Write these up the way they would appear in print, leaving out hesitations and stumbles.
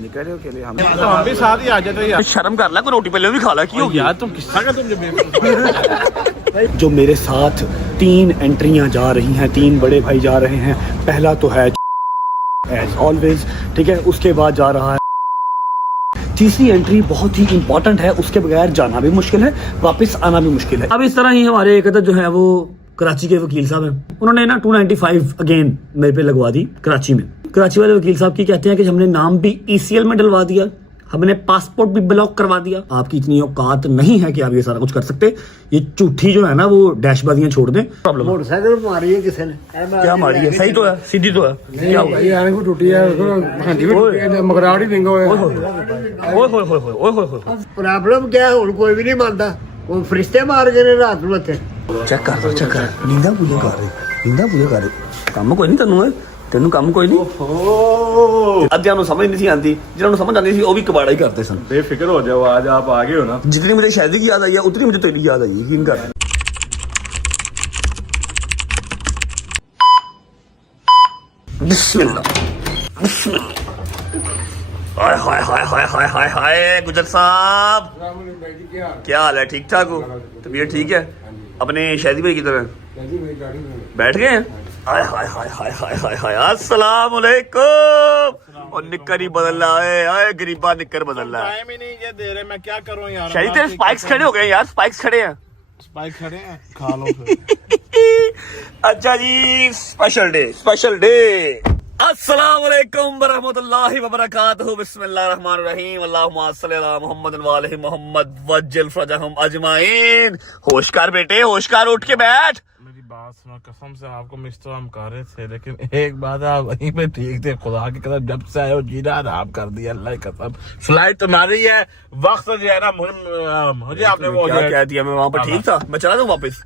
निकल रहे हो के लिए हम भी साथ ही आ जाते यार। शर्म कर ला, कोई रोटी पहले भी खा ला। क्यों यार तुम किस्सा का तुम जो जो मेरे साथ 3 एंट्रियां जा रही हैं, 3 बड़े भाई जा रहे हैं। पहला तो है एज ऑलवेज, ठीक है, उसके बाद जा रहा है। तीसरी एंट्री बहुत ही इंपॉर्टेंट है, उसके बगैर जाना भी मुश्किल है, वापस आना भी मुश्किल है। अब इस तरह ही हमारे एक जो है वो कराची के वकील साहब हैं, उन्होंने ना 295 अगेन मेरे पे लगवा दी कराची में। कराची वाले वकील साहब की कहते हैं कि हमने नाम भी ECL में डलवा दिया, हमने पासपोर्ट भी ब्लॉक करवा दिया। आपकी इतनी औकात नहीं है कि आप ये सारा कुछ कर सकते। ये झूठी जो है ना वो डैशबाजियां छोड़ दें। प्रॉब्लम मोटरसाइकिल मारी है किसी ने? क्या मारी है? सही तो है, सीधी तो है। क्या हुआ? ये आने को टूटी है, हंडी भी टूटी है, मगराड़ी विंगो है। प्रॉब्लम क्या है? कोई भी नहीं मानता, वो फरिश्ते मार गए रात ਨੂੰ ਇੱਥੇ। चेक कर नींदा पूजा कर रही काम कोई नहीं तेनू तेनू काम कोई नहीं। अद्धियां ਨੂੰ समझ नहीं सी आती, जिन्होंने समझ आती थी वो भी कबाड़ा ही करते सन। बेफिक्र हो जाओ, आज आप आ गए हो ना। जितनी मुझे शादी की याद आई है उतनी मुझे तेरी याद आई है, यकीन कर। बिस्मिल्लाह। हाय हाय हाय हाय हाय हाय हाय गुजर साहब, क्या हाल है? ठीक ठाक हो? तबीयत ठीक है? अपने शादी भाई की तरह बैठ गए हैं? हाय हाय हाय हाय हाय हाय हाय अस्सलाम वालेकुम। और निक्कर ही बदल रहा है, आए गरीबा निक्कर बदल रहा है। टाइम ही नहीं ये दे रहे, मैं क्या करूं यार। शादी तेरे स्पाइक्स खड़े हो गए यार, स्पाइक्स खड़े हैं। स्पाइक खड़े हैं, खा लो फिर। अच्छा जी, स्पेशल डे। अस्सलाम वालेकुम वरहमतुल्लाहि वबरकातुहू। बिस्मिल्लाहिर रहमानिर रहीम। अल्लाहुम्मा सल्लि अला मुहम्मद व आलि मुहम्मद वज्जिल फरजहुम अजमाइन। होश कर बेटे, होश कर, उठ के बैठ। मेरी बात सुनो, कसम से आपको मिस तो हम कर रहे थे, लेकिन एक बात आप वहीं पे ठीक थे। खुदा की कसम, जब से आए हो जीना आराम कर दिया, अल्लाह की कसम। फ्लाइट तुम्हारी है, वक्त जो है ना मुझे आपने वो क्या कह दिया? मैं वहाँ पर ठीक था, मैं चला जाऊँ वापस।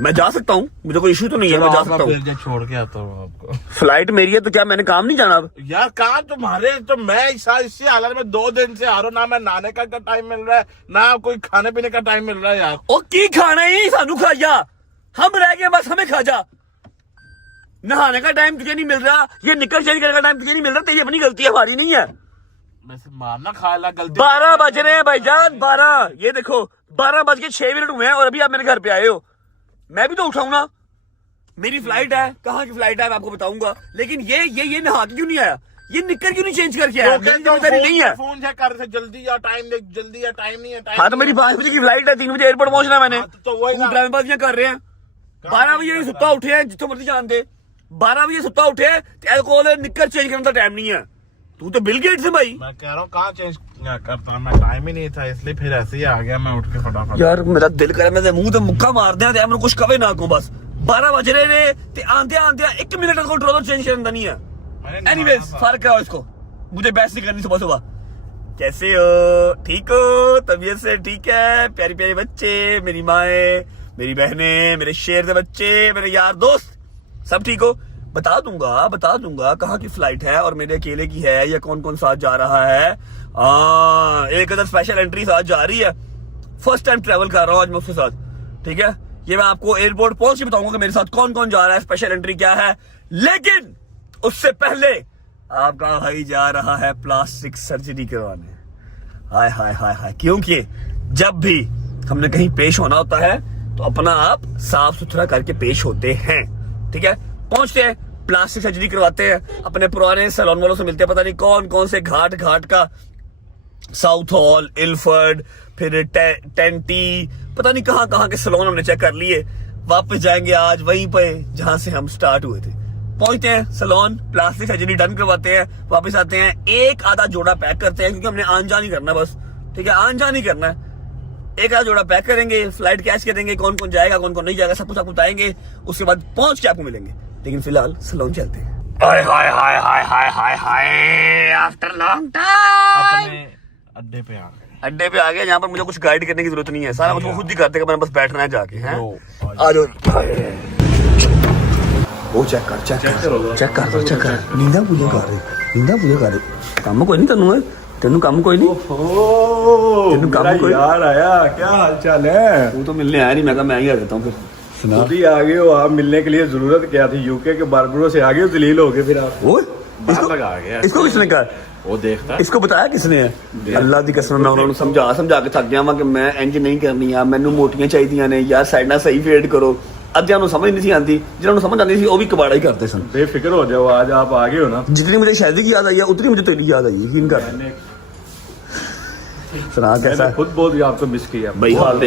मैं जा सकता हूँ, मुझे कोई इशू तो नहीं है, मैं जा सकता हूँ। छोड़ के आता हूँ आपको। फ्लाइट मेरी है तो क्या मैंने काम नहीं जाना अब? यार कहा तुम्हारे, तो मैं इसी हालत में 2 दिन से आ रहा हूँ ना। मैं नहाने का टाइम मिल रहा है, ना कोई खाने पीने का टाइम मिल रहा है यार। ओ की खाना ही सानू खा जा, हम रह गए बस, हमें खा जा। नहाने का टाइम तुझे नहीं मिल रहा, ये निकल चेंज करने का टाइम तुझे नहीं मिल रहा, तेरी अपनी गलती है, हमारी नहीं है। वैसे मारना खा ला गलती। 12 बज रहे हैं भाईजान, 12। ये देखो 12:06 हुए हैं और अभी आप मेरे घर पे आए हो। मैं भी तो उठाऊं ना, मेरी फ्लाइट है। कहाँ की फ्लाइट है मैं आपको बताऊंगा, लेकिन ये नहा के क्यों नहीं आया? ये निकल क्यों नहीं चेंज करके आया? मेरी जिम्मेदारी नहीं है। फोन चेक कर रहे थे, जल्दी या टाइम नहीं है। हाँ तो मेरी 5 बजे की फ्लाइट है, 3 बजे एयरपोर्ट पहुंचना है मैंने। तो वही ना, ड्रामेबाजियां कर रहे हैं। 12 बजे सुत्ता उठे हैं, जितने मर्जी जान दे। 12 बजे सुत्ता उठे, अल्कोहल निकल चेंज करने का टाइम नहीं है। तू तो बिल गेट्स है भाई। मैं कह रहा हूँ कहाँ चेंज करता, मैं टाइम ही नहीं था, इसलिए फिर ऐसे ही आ गया। मैं उठ के फटाफट। यार मेरा दिल करे मैं मुंह तो मुक्का मार दिया, मैं कुछ कवे ना को बस। 12 बज रहे ने ते आंदे 1 मिनट को ट्रोलर चेंज करना नहीं है। एनीवेज फर्क है इसको, मुझे बहस नहीं करनी सुबह सुबह। कैसे हो? ठीक हो? तबीयत से ठीक है? प्यारी प्यारी बच्चे, मेरी माएँ, मेरी बहनें, मेरे शेर के बच्चे, मेरे यार दोस्त, सब ठीक हो? बता दूंगा कहाँ की फ्लाइट है और मेरे अकेले की है या कौन कौन साथ जा रहा है। एक अदर स्पेशल एंट्री साथ जा रही है। फर्स्ट टाइम ट्रेवल कर रहा हूँ आज मैं उसके साथ, ठीक है। ये मैं आपको एयरपोर्ट पहुंच के बताऊंगा कि मेरे साथ कौन कौन जा रहा है, स्पेशल एंट्री क्या है। लेकिन उससे पहले आपका भाई जा रहा है प्लास्टिक सर्जरी करवाने। हाय हाय हाय हाय, क्योंकि जब भी हमने कहीं पेश होना होता है तो अपना आप साफ सुथरा करके पेश होते हैं, ठीक है। पहुंचते हैं, प्लास्टिक सर्जरी करवाते हैं, अपने पुराने सैलून वालों से मिलते हैं, पता नहीं कौन कौन से घाट का, साउथ हॉल, इल्फर्ड, फिर टेंटी, पता नहीं कहाँ के सैलून हमने चेक कर लिए। वापस जाएंगे आज वहीं पे जहां से हम स्टार्ट हुए थे। पहुंचते हैं सैलून, प्लास्टिक सर्जरी डन करवाते हैं, वापस आते हैं, एक आधा जोड़ा पैक करते हैं क्योंकि हमने आन जान ही करना बस, ठीक है, आन जान ही करना है। एक आधा जोड़ा पैक करेंगे, फ्लाइट कैच करेंगे, कौन कौन जाएगा कौन कौन नहीं जाएगा सब कुछ आपको बताएंगे। उसके बाद पहुंच के आपको मिलेंगे, लेकिन फिलहाल सैलून चलते हैं। हाय हाय हाय हाय हाय हाय हाय, आफ्टर लॉन्ग टाइम अपने अड्डे पे आ गए। अड्डे पे आ गए, यहाँ पर मुझे कुछ गाइड करने की जरूरत नहीं है, सारा मुझे खुद ही करते, मैंने बस बैठना है जाके। हैं आ जाओ, वो चेक कर नींदा पूजा कर रही काम कोई नहीं तेनू काम कोई नहीं। तेनू काम कोई यार आया, क्या हाल चाल है? तू तो मिलने आया नहीं, मैं कहा मैं ही आ जाता हूँ फिर। सुना खुद ही आ गए हो आप, मिलने के लिए जरूरत क्या थी? यूके के बारबरो से आ गए हो, जलील हो गए फिर आप। वो लगा गया इसको किसने कहा? वो देखता है। इसको बताया किसने है? अल्लाह दी कसम, मैं उन्होंने समझा के थक गया वा कि मैं इंज नहीं करनी आ, मैनू मोटियां चाहिए ने यार, साइड सही फेड करो। अद्धियां ਨੂੰ समझ नहीं सी आती, जिन्होंने समझ आती थी वो भी कबाड़ा ही करते सन। बेफिक्र हो जाओ, आज आप आ गए हो ना। जितनी मुझे शादी की याद आई है उतनी मुझे तेरी याद आई, यकीन कर। सुना कैसा है? खुद बहुत आपको मिस किया भाई। हाल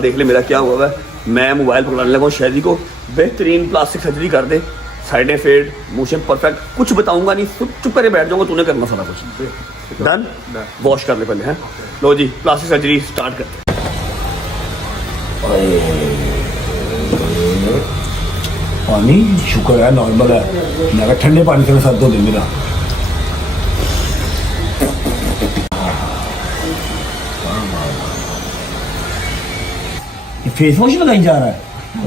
देख ले मेरा क्या हुआ है। मैं मोबाइल पकड़ाने लगा हूँ शादी को, बेहतरीन प्लास्टिक सर्जरी कर दे, साइडें फेड, मोशन परफेक्ट, कुछ बताऊंगा नहीं, चुप करके बैठ जाऊंगा, तूने करना सारा कुछ। डन? वॉश कर ले पहले हैं। लो जी, प्लास्टिक सर्जरी स्टार्ट करते। पानी शुक्र है नॉर्मल है, मैं ठंडे पानी से सर्द हो दे मेरा। ये फेस वॉश लगाई जा रहा है?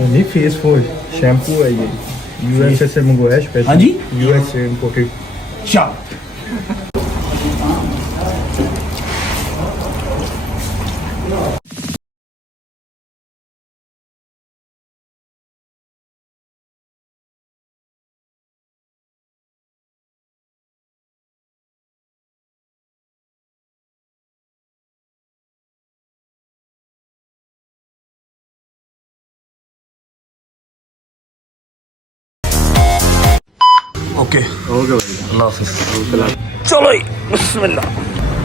नहीं, फेस वॉश शैम्पू है ये, यूएसए से मंगवाया स्पेशल। हाँ जी, यूएस से इंपोर्टेड। अच्छा, ओके अल्लाह हाफिज़। चलो जी, बिस्मिल्लाह।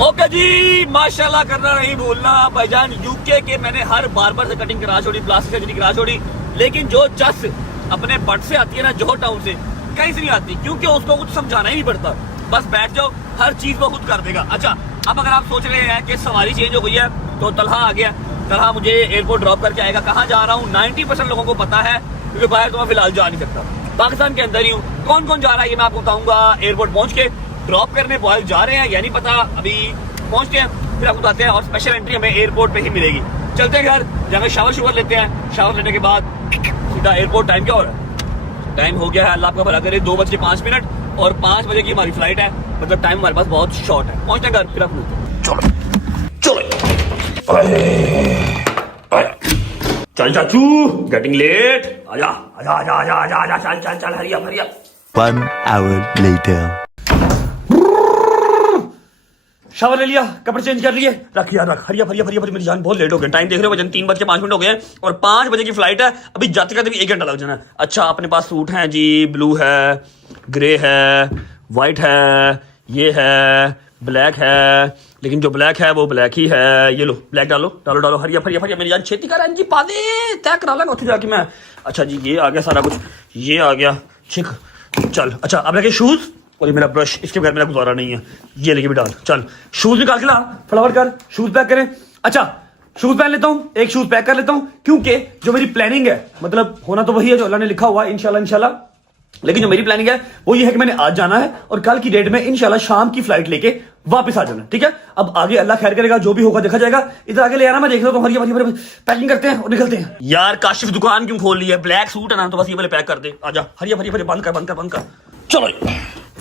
ओके जी, माशाल्लाह करना नहीं भूलना भाईजान। यूके के मैंने हर बार्बर से कटिंग करा छोड़ी, प्लास्टिक सर्जरी करा छोड़ी, लेकिन जो चस अपने बट से आती है ना, जोहर टाउन से कहीं से नहीं आती, क्योंकि उसको कुछ समझाना ही नहीं पड़ता, बस बैठ जाओ, हर चीज वो खुद कर देगा। अच्छा, अब अगर आप सोच रहे हैं कि सवारी चेंज हो गई है तो तलहा आ गया, तलहा मुझे एयरपोर्ट ड्रॉप करके आएगा। कहाँ जा रहा हूँ 90% लोगों को पता है, क्योंकि बाहर तो मैं फिलहाल जा नहीं सकता, पाकिस्तान के अंदर ही हूँ। कौन कौन जा रहा है ये मैं आपको बताऊंगा। एयरपोर्ट पहुंच के ड्रॉप करने बॉयल जा रहे हैं या नहीं पता, अभी पहुंचते हैं फिर आपको बताते हैं। और स्पेशल एंट्री हमें एयरपोर्ट पे ही मिलेगी। चलते हैं घर, जाकर शावर लेते हैं। शावर लेने के बाद सीधा एयरपोर्ट। टाइम क्या हो रहा है? टाइम हो गया है, अल्लाह आपका भला करे, 2:05 और 5 बजे की हमारी फ्लाइट है, मतलब टाइम हमारे पास बहुत शॉर्ट है। पहुंचते हैं घर, फिर आप मिलते हैं। चलो चल चाचू, गेटिंग लेट, आजा आजा आजा आजा आजा आजा, चल चल चल, hurry up hurry up. 1 hour later. Shower ले लिया, कपड़े चेंज कर लिए, रख यार रख, hurry up hurry up hurry up, मेरी जान बहुत लेट हो गया। टाइम देख रहे हो, बजन 3:05 हो गए हैं और 5 बजे की फ्लाइट है। अभी जाते जाते भी 1 घंटा लग जाना है। अच्छा, अपने पास सूट हैं जी, ब्लू है, ग्रे है, वाइट है, ये है, ब्लैक है, लेकिन जो ब्लैक है वो ब्लैक ही है। ये लो ब्लैक डालो डालो डालो, हरी हरी हरी, मेरी जान छेती कर जी, पा दे, तय करा लेंगे उठे जाके मैं। अच्छा जी, ये आ गया सारा कुछ, ये आ गया छिक, चल। अच्छा, अब लगे शूज और ये मेरा ब्रश, इसके बगैर मेरा गुजारा नहीं है। ये लेके भी डाल, चल शूज निकाल के ला, फटाफट कर, शूज पैक करें। अच्छा, शूज पहन लेता हूँ, एक शूज पैक कर लेता हूँ, क्योंकि जो मेरी प्लानिंग है, मतलब होना तो वही है जो अल्लाह ने लिखा हुआ है, इंशाल्लाह इंशाल्लाह, लेकिन जो मेरी प्लानिंग है वो ये है कि मैंने आज जाना है और कल की डेट में इंशाल्लाह शाम की फ्लाइट लेके वापस आ जाना, ठीक है। अब आगे अल्लाह खैर करेगा, जो भी होगा देखा जाएगा। इधर आगे ले आना, मैं देख रहा हूँ। हरी हरी पैकिंग करते हैं और निकलते हैं। यार काशिफ दुकान क्यों खोल ली है? ब्लैक सूट है ना, तो बस ये वाले पैक कर दे। आजा, हरी हरी हरी, बंद कर बंद कर बंद कर। चलो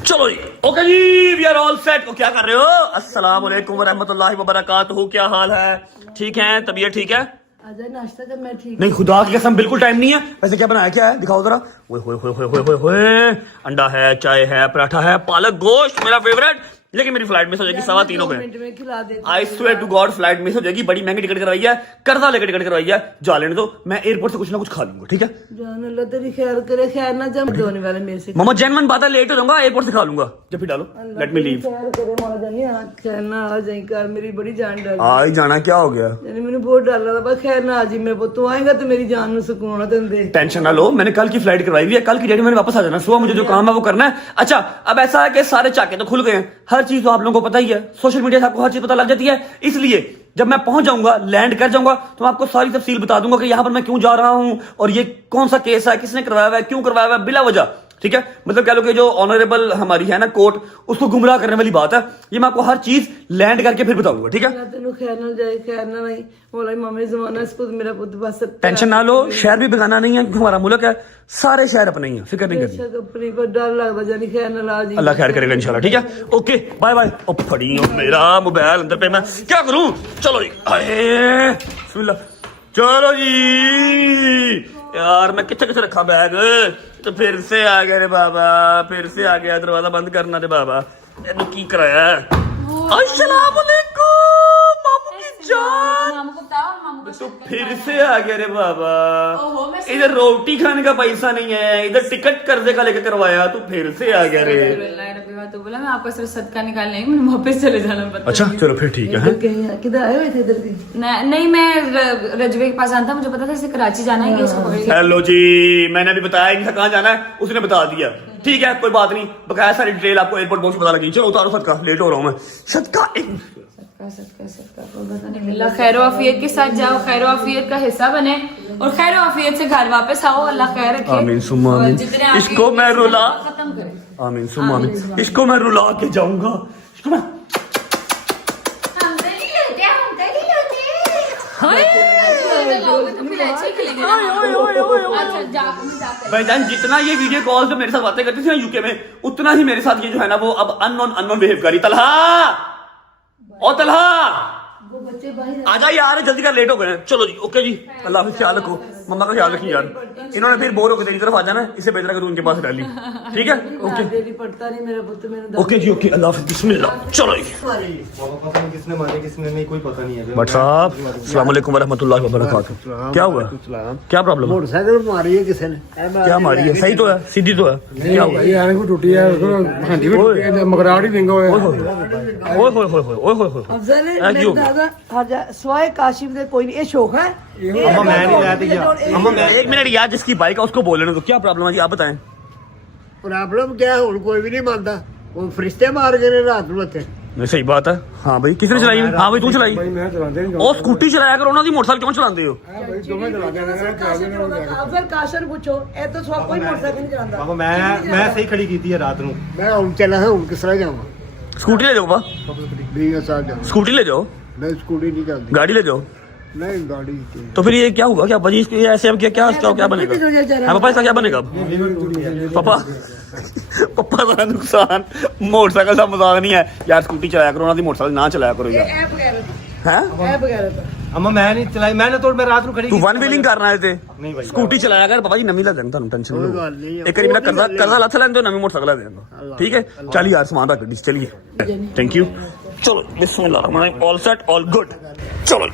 चलो जी, ओके जी, वी आर ऑल सेट। ओ, क्या कर रहे हो? अस्सलाम वालेकुम व रहमतुल्लाहि व बरकातहू। क्या हाल है? ठीक है? तबीयत ठीक है? नाश्ता कर, मैं ठीक। नहीं, खुदा की कसम बिल्कुल टाइम नहीं है। वैसे क्या बनाया, क्या है दिखाओ जरा। ओए होए होए होए होए होए, अंडा है, चाय है, पराठा है, पालक गोश्त मेरा फेवरेट। लेकिन मेरी फ्लाइट मिस हो जाएगी 3:15 हो गए। I swear to God, flight miss हो जाएगी। बड़ी महंगी टिकट करवाई है, कर्जा लेकर टिकट करवाई है। जा लेने दो, मैं एयरपोर्ट से कुछ ना कुछ खा लूंगा, ठीक है। जान अल्लाह तेरी खैर करे, खैर ना जम होने वाले मेरे से। मामा जेनवन बात है, लेट हो जाऊंगा, एयरपोर्ट से खा लूंगा। जब भी डालो, लेट मी लीव। खैर करे मां जानी, खैर ना आ जाई कर, मेरी बड़ी जान डर आज जाना क्या हो गया? यानी मैंने बहुत डर लगा, बस खैर ना आ जी मेरे पुੱਤ, तू आएगा तो मेरी जान ਨੂੰ सुकून दे। टेंशन ना लो, मैंने कल की फ्लाइट करवाई हुई है, कल की डेट में मैंने वापस आ जाना। सुबह मुझे जो काम है वो करना है। अच्छा, अब ऐसा है कि सारे चाके तो खुल गए हैं, हर चीज तो आप लोगों को पता ही है, सोशल मीडिया से आपको हर चीज पता लग जाती है। इसलिए जब मैं पहुंच जाऊंगा, लैंड कर जाऊंगा, तो मैं आपको सारी तफसील बता दूंगा कि यहां पर मैं क्यों जा रहा हूं और ये कौन सा केस है, किसने करवाया हुआ है, क्यों करवाया हुआ है, बिला वजह, ठीक है। मतलब कह लो कि जो ऑनरेबल हमारी है ना कोर्ट, उसको गुमराह करने वाली बात है। ये मैं आपको हर चीज लैंड करके फिर बताऊंगा, ठीक है। तेन खैर ना जाए, खैर ना नहीं बोला मामे जमाना, इसको मेरा पुੱਤ बस टेंशन ना लो, शहर भी बेगाना नहीं है, क्योंकि हमारा मुल्क है, सारे शहर अपने ही है, फिक्र नहीं करनी। अपनी पर डर लगता जानी, खैर ना ला जी, अल्लाह खैर करेगा इंशाल्लाह, ठीक है। Okay bye bye. ओ फड़ी हो मेरा मोबाइल अंदर पे, मैं क्या करूं? चलो जी, आए बिस्मिल्लाह, चलो जी। यार मैं किथे किथे रखा बैग, तो फिर से आ गया रे बाबा, फिर से आ गया। दरवाजा बंद करना रे बाबा, ਇਹਨੂੰ ਕੀ ਕਰਾਇਆ अस्सलाम वालेकुम मामू की जान मामू को बताओ मामू को तो फिर से आ गया रे बाबा ओहो, मैं इधर रोटी खाने का पैसा नहीं है इधर टिकट कर्जे का लेके करवाया तू फिर से आ गया रे तो बोला मैं आपको सिर्फ सदका निकालने आई मैंने वापस चले जाना पता अच्छा चलो फिर ठीक है किधर आए हुए थे इधर की नहीं मैं रजवे के पास आना था मुझे पता था इसे कराची जाना है ये इसको पकड़ लिया। हेलो जी मैंने अभी बताया कि कहाँ जाना है उसने बता दिया ठीक है कोई बात नहीं बकाया सारी डिटेल आपको एयरपोर्ट पहुंच पता लगी चलो उतारो सदका लेट हो रहा हूँ मैं सदका सदका कोई पता नहीं अल्लाह खैर आफियत के साथ जाओ खैर आफियत का हिस्सा बने और खैर आफियत से घर वापस आओ अल्लाह खैर रखे आमीन सुम्मा आमीन जितने आपके इसको मैं रुला खत्म करे आमीन सुम्मा आमीन इसको मैं रुला के जाऊंगा इसको मैं भाईजान जितना ये वीडियो कॉल जो मेरे साथ बातें करती थी ना यूके में उतना ही मेरे साथ ये जो है ना वो अब अननोन बिहेव करी तलहा ओ तलहा आजा यार जल्दी कर लेट हो गए चलो जी ओके जी अल्लाह हाफिज़ ख्याल रखो मम्मा का ख्याल रखिए यार इन्होंने फिर बोर होकर तेरी तरफ आ जाना इसे बेहतर है कि तू उनके पास रह ली ठीक है ओके पढ़ता नहीं मेरा पुत्र मेरा ओके जी ओके अल्लाह हाफिज़ बिस्मिल्लाह चलो जी किसने मारे किसने नहीं कोई पता नहीं है भट्ट साहब अस्सलाम वालेकुम वरहमतुल्लाहि वबरकातुहू क्या हुआ क्या प्रॉब्लम है मोटरसाइकिल मारी है किसी ने क्या मारी है सही तो है सीधी तो है क्या हुआ यार को टूटी है हड्डी भी टूटी है मगराड़ ही विंगा हुआ है ओए होए होए ओए होए होए अफजल क्या मेरे दादा हजा स्वाय काशिफ दे कोई नहीं ये शौक है अम्मा मैं नहीं लाती क्या अम्मा मैं एक मिनट यार जिसकी बाइक है उसको बोलने दो क्या प्रॉब्लम है जी आप बताएं प्रॉब्लम क्या है हुन कोई भी नहीं मानता वो फरिश्ते मार गए रात ਨੂੰ ਇੱਥੇ नहीं सही बात है हाँ भाई किसने चलाई हाँ भाई तू चलाई मैं चलाते नहीं ਉਹ ਸਕੂਟੀ ਚਲਾਇਆ ਕਰੋ ਉਹਨਾਂ ਦੀ ਮੋਟਰਸਾਈਕਲ ਕਿਉਂ ਚਲਾਉਂਦੇ ਹੋ भाई तुम्हें चलाते हैं अफजल काशर पूछो ए तो सब कोई मोटरसाइकिल नहीं चलाता बाबा मैं सही खड़ी की थी रात ਨੂੰ मैं हुन चला हूं किस तरह जाऊं स्कूटी ले जाओ बा भी के साथ जाऊं स्कूटी ले जाओ मैं स्कूटी नहीं चलती गाड़ी ले जाओ नहीं गाड़ी तो फिर ये क्या होगा क्या भाजी इसके ऐसे अब क्या बनेगा हाँ पापा इसका क्या बनेगा अब पापा पापा का नुकसान मोटरसाइकिल का मजाक नहीं है यार स्कूटी चलाया करो ना मोटरसाइकिल ना चलाया करो यार ए बगैर हैं ए बगैर अम्मा मैं नहीं चलाई मैंने तो मैं रात ਨੂੰ खड़ी तू वन व्हीलिंग करना है ते नहीं भाई स्कूटी चलाया कर पापा जी नवी ला देंगे ਤੁਹਾਨੂੰ टेंशन कोई गल नहीं एक बार मेरा कर्जा लथ लें दो नवी मोटरसाइकिल ला देंगे ठीक है चल यार सामान रख दी चलिए थैंक यू चलो बिस्मिल्लाह रहमान ऑल सेट ऑल गुड चलो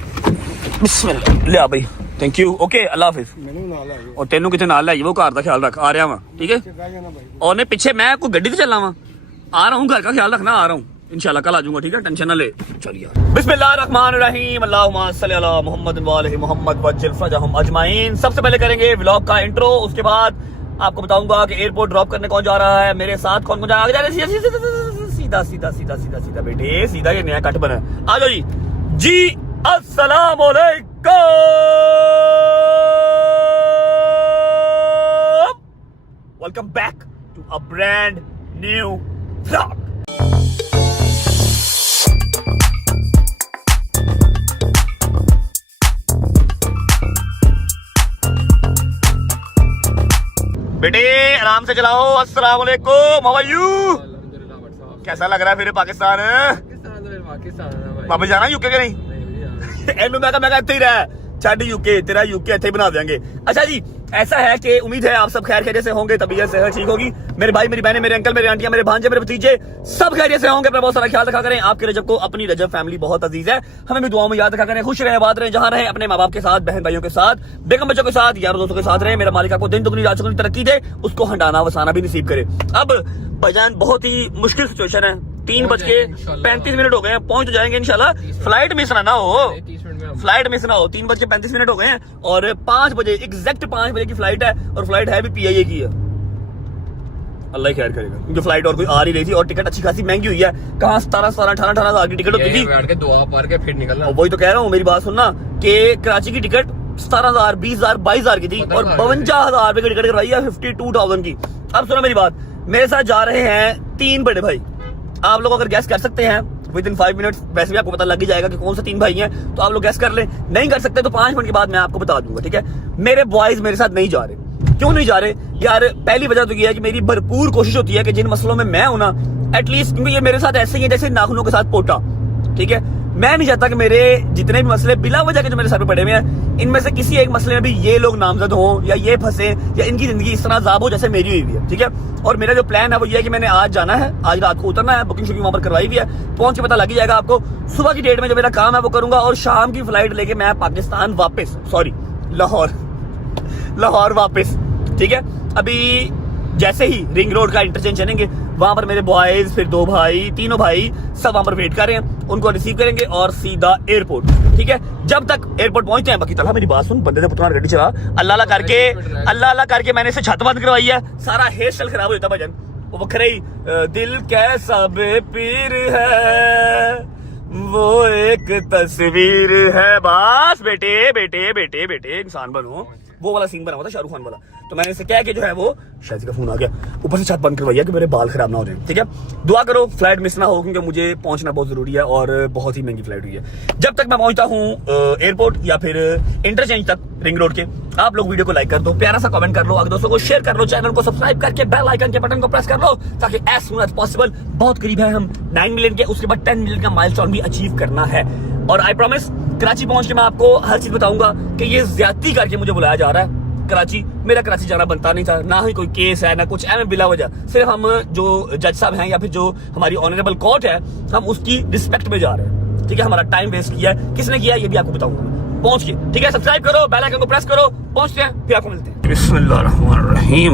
बिस्मिल्लाह ले आ भाई थैंक यू ओके अल्लाह हाफिज़ और तेनू किथे नाल ले वो घर दा ख्याल रख आ रहा वा ठीक है और ने पीछे मैं कोई गड्डी ते चलना वा आ रहा हूँ घर का ख्याल रखना आ रहा हूँ इंशाल्लाह कल आ जाऊंगा ठीक है टेंशन ना ले चलिए बिस्मिल्लाहिर्रहमानिर्रहीम अल्लाहुम्मा सल्ली अला मुहम्मद व आलि मुहम्मद वज्जिल फरजहुम अजमाइन। सबसे पहले करेंगे व्लॉग का इंट्रो उसके बाद आपको बताऊंगा कि एयरपोर्ट ड्रॉप करने कौन जा रहा है मेरे साथ कौन कौन जा रहा है सीधा सीधा सीधा सीधा सीधा बेटे सीधा ये नया कट बना आ जाओ जी अस्सलाम वालेकुम welcome back to a brand new vlog. बेटे आराम से चलाओ अस्सलाम वालेकुम हाउ आर यू कैसा लग रहा है फिर पाकिस्तान वापस जाना यूके के नहीं एनू मैं इत्थे ही रह छड़ यूके तेरा यूके इत्थे बना देंगे। अच्छा जी ऐसा है कि उम्मीद है आप सब खैर खैरियत से होंगे तबीयत सेहत ठीक होगी मेरे भाई मेरी बहनें मेरे अंकल मेरे आंटियां मेरे भांजे मेरे भतीजे सब खैरियत से होंगे अपना बहुत सारा ख्याल रखा करें आपके रजब को अपनी रजब फैमिली बहुत अजीज है हमें भी दुआओं में याद रखा करें खुश रहे आबाद रहे जहां रहे अपने माँ बाप के साथ बहन भाइयों के साथ बेगम बच्चों के साथ यारों दोस्तों के साथ रहे मेरा मालिक आपको दिन दुगनी रात चौगुनी तरक्की दे उसको हंडाना वसाना भी नसीब करे। अब भाईजान बहुत ही मुश्किल सिचुएशन है 3:35 हो गए हैं पहुंच तो जाएंगे इंशाल्लाह फ्लाइट मिस ना हो 3:35 हो गए हैं और 5 बजे एग्जैक्ट 5 बजे की फ्लाइट है और फ्लाइट है भी PIA की है अल्लाह ही खैर करेगा क्योंकि फ्लाइट और कोई आ रही रही थी और टिकट अच्छी खासी महंगी हुई है कहाँ 17-18 हज़ार की टिकट होती थी बैठ के दुआ पढ़ के फिर निकलना वही तो कह रहा हूँ मेरी बात सुनना कि कराची की टिकट 17,000 20,000 22,000 की थी और 52,000 रुपए की टिकट करवाई है 52,000 की। अब सुनो मेरी बात मेरे साथ जा रहे हैं 3 बड़े भाई आप लोग अगर गैस कर सकते हैं विद इन 5 मिनट्स वैसे भी आपको पता लग ही जाएगा कि कौन सा 3 भाई हैं तो आप लोग गैस कर लें नहीं कर सकते तो 5 मिनट के बाद मैं आपको बता दूंगा ठीक है। मेरे बॉयज मेरे साथ नहीं जा रहे क्यों नहीं जा रहे यार पहली वजह तो ये है कि मेरी भरपूर कोशिश होती है कि जिन मसलों में मैं हूं ना एटलीस्ट क्योंकि ये मेरे साथ ऐसे ही है जैसे नाखूनों के साथ पोटा ठीक है मैं नहीं चाहता कि मेरे जितने भी मसले बिला वजह के जो मेरे सर पे पड़े हुए हैं, इनमें से किसी एक मसले में भी ये लोग नामजद हों या ये फंसे या इनकी जिंदगी इस तरह अज़ाब हो जैसे मेरी हुई है। ठीक है, और मेरा जो प्लान है वो ये है कि मैंने आज जाना है, आज रात को उतरना है, बुकिंग शुकिंग वहां पर करवाई भी है, पहुंच के पता लग ही जाएगा आपको। सुबह की डेट में जो मेरा काम है वो करूंगा और शाम की फ्लाइट लेके मैं पाकिस्तान वापस, सॉरी लाहौर वापस। ठीक है, अभी जैसे ही रिंग रोड का इंटरचेंज चलेंगे वहां पर मेरे बॉयज, फिर 2 भाई, तीनों भाई सब वहां पर वेट कर रहे हैं, उनको रिसीव करेंगे और सीधा एयरपोर्ट। ठीक है, जब तक एयरपोर्ट पहुंचते हैं, बाकी तला मेरी बात सुन, बंदे से पुतना गड्डी चला, अल्लाह अल्लाह करके मैंने इसे छत बंद करवाई है, सारा हेयर स्टाइल खराब हो जाता भजन, वो बखरे ही दिल कैसा बेपीर है वो एक तस्वीर है, बस बेटे बेटे बेटे बेटे इंसान बनो, वो वाला सीन बना हुआ था शाहरुख खान वाला। तो मैंने इसे क्या कि जो है वो शायद का फोन आ गया, ऊपर से छत बंद करवाइया कि मेरे बाल खराब ना हो जाए। ठीक है, दुआ करो फ्लाइट मिस ना हो, क्योंकि मुझे पहुंचना बहुत जरूरी है और बहुत ही महंगी फ्लाइट हुई है। जब तक मैं पहुंचता हूँ एयरपोर्ट या फिर इंटरचेंज तक रिंग रोड के, आप लोग वीडियो को लाइक कर दो, प्यारा सा कमेंट कर लो, अगर दोस्तों को शेयर कर लो, चैनल को सब्सक्राइब करके बेल आइकन के बटन को प्रेस कर लो, ताकि एज सून एज पॉसिबल, बहुत करीब है हम 9 मिलियन के, उसके बाद 10 मिलियन का माइलस्टोन भी अचीव करना है। और आई प्रॉमिस कराची पहुंच के मैं आपको हर चीज बताऊंगा कि ये ज्यादती करके मुझे बुलाया जा रहा है कराची। मेरा कराची जाना बनता नहीं था, ना ही कोई केस है ना कुछ, एवं बिला वजह सिर्फ हम जो जज साहब हैं या फिर जो हमारी ऑनरेबल कोर्ट है, हम उसकी रिस्पेक्ट में जा रहे हैं। ठीक है, हमारा टाइम वेस्ट किया है, किसने किया ये भी आपको बताऊंगा पहुंच के। ठीक है, सब्सक्राइब करो, बेल आइकन को प्रेस करो, पहुंचते हैं फिर आपको मिलते हैं। बिस्मिल्लाहिर्रहमानिर्रहीम।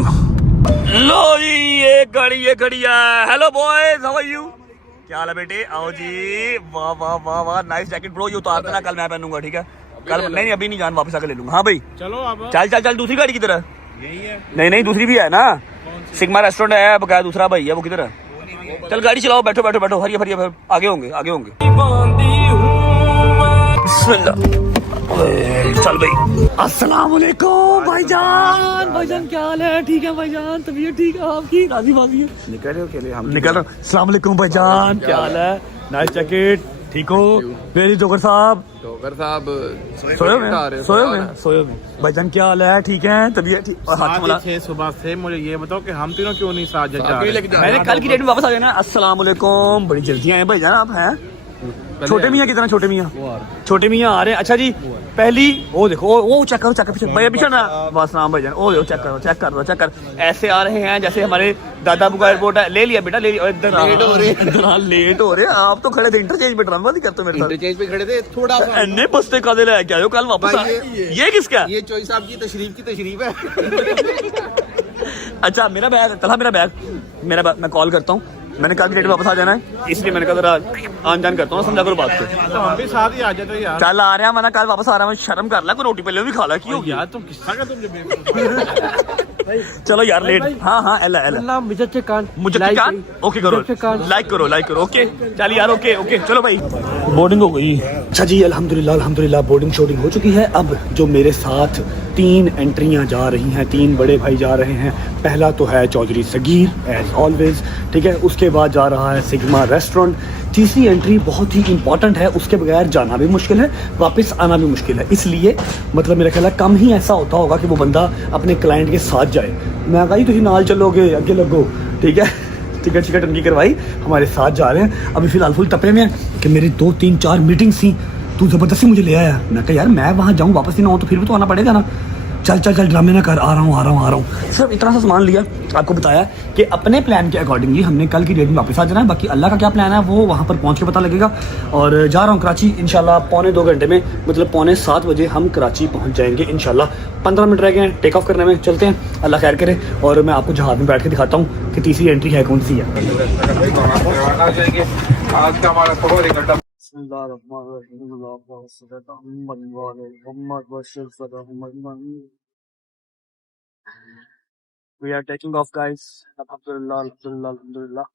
लो जी, ये घड़ी है। Hello boys, how are you? क्या हाल है बेटे? आओ जी, वाह वाह वाह वाह, नाइस जैकेट ब्रो, ये उतार देना, कल मैं पहनूंगा। ठीक है, कल नहीं, अभी नहीं, जान वापस आके ले लूंगा। हाँ भाई चलो अब चल दूसरी गाड़ी की तरह। यही है? नहीं दूसरी भी है ना, सिग्मा रेस्टोरेंट है बकाया, दूसरा भाई है, वो किधर है? चल गाड़ी चलाओ, बैठो हरिया आगे होंगे। चल भाई। अस्सलाम वालेकुम भाईजान, क्या हाल है? ठीक है भाईजान, तबीयत ठीक है आपकी? राजी बाजी है? निकल रहे हो के लिए? हम निकल रहे। अस्सलाम वालेकुम भाईजान, क्या हाल है? नाइस जैकेट, ठीक हो? वेरी जोकर साहब सोए में भाईजान, क्या हाल है? ठीक है, तबीयत ठीक? और हाथ मिला सुबह से मुझे ये बताओ कि हम तीनों क्यों नहीं साथ जा रहे? मैंने कल की डेट में वापस आ जाना। अस्सलाम वालेकुम, बड़ी जल्दी आए भाईजान, आप हैं? छोटे मियाँ कितना? छोटे मियाँ आ रहे हैं। अच्छा जी, पहली वो देखो, वो चेक करो पीछे भैया, पीछे ना बस नाम भाईजान, ओ चेक कर ऐसे आ रहे हैं जैसे हमारे दादाबू का एयरपोर्ट है। ले लिया बेटा, ले लिया। लेट हो रहे हैं आप तो खड़े थे इंटरचेंज पे, ड्रामा नहीं करते मेरे साथ। इंटरचेंज पे खड़े थे, थोड़ा सा अन्ने बस्ते कादे लेके आयो कल वापस। ये किसका? ये चोई साहब की तशरीफ है। अच्छा, मेरा बैग मैं कॉल करता हूँ। मैंने कल की डेट में वापस आ जाना है, इसलिए मैंने कहा जरा आन जान करता हूँ, समझा करो बात को। तो हम भी साथ ही आ जाते यार। कल आ रहे हैं, मैंने कल वापस आ रहा हूँ, शर्म कर ला, कोई रोटी पहले भी खा ला क्यों यार, तुम किस्सा का तुम चलो यार लेट। हाँ एला मुझे ओके करो, लाइक करो ओके। चल यार, ओके चलो भाई, बोर्डिंग हो गई। अच्छा जी, अल्हम्दुलिल्लाह बोर्डिंग शोर्डिंग हो चुकी है। अब जो मेरे साथ 3 एंट्रियां जा रही हैं, 3 बड़े भाई जा रहे हैं। पहला तो है चौधरी सगीर एज ऑलवेज, ठीक है, उसके बाद जा रहा है सिग्मा रेस्टोरेंट। तीसरी एंट्री बहुत ही इंपॉर्टेंट है, उसके बगैर जाना भी मुश्किल है, वापस आना भी मुश्किल है। इसलिए मतलब मेरा ख्याल है कम ही ऐसा होता होगा कि वो बंदा अपने क्लाइंट के साथ जाए। मैं कहा तुम नाल चलोगे, अगे लगो, ठीक है। टिकट उनकी करवाई, हमारे साथ जा रहे हैं। अभी फिलहाल फुल तपे में कि मेरी 2 3 4 मीटिंग्स थी, तू जबरदस्ती मुझे ले आया। मैं कहा यार मैं वहाँ जाऊँ वापस ही ना हो तो फिर भी तो आना पड़ेगा ना। चल ड्रामे ना कर, आ रहा हूँ। सिर्फ इतना सा सामान लिया, आपको बताया कि अपने प्लान के अकॉर्डिंगली हमने कल की डेट में वापस आ जाना है। बाकी अल्लाह का क्या प्लान है वो वहाँ पर पहुँच के पता लगेगा। और जा रहा हूँ कराची इंशाल्लाह, 2:45 घंटे में, मतलब 6:45 बजे हम कराची पहुँच जाएंगे इंशाल्लाह। 15 मिनट रह गए हैं टेक ऑफ करने में, चलते हैं, अल्लाह खैर करे। और मैं आपको जहाज में बैठ के दिखाता हूँ कि तीसरी एंट्री है कौन सी है। We are taking off, guys. Alhamdulillah.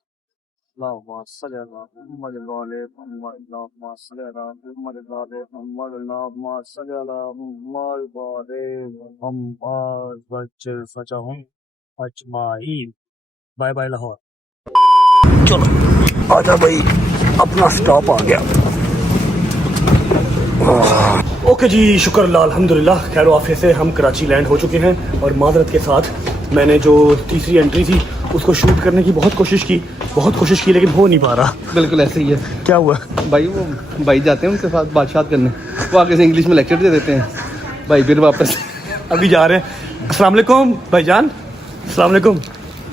Bye bye Lahore. चलो आजा भाई, अपना स्टॉप आ गया। ओके जी, शुक्र अल्लाह, अल्हम्दुलिल्लाह, खैर आफियत से हम कराची लैंड हो चुके हैं। और माजरत के साथ मैंने जो तीसरी एंट्री थी उसको शूट करने की बहुत कोशिश की लेकिन हो नहीं पा रहा। बिल्कुल ऐसे ही है। क्या हुआ? भाई वो भाई जाते हैं उनके साथ बातचीत करने, वो आगे से इंग्लिश में लेक्चर दे देते हैं भाई, फिर वापस अभी जा रहे हैं। अस्सलाम वालेकुम भाईजान, अस्सलाम वालेकुम।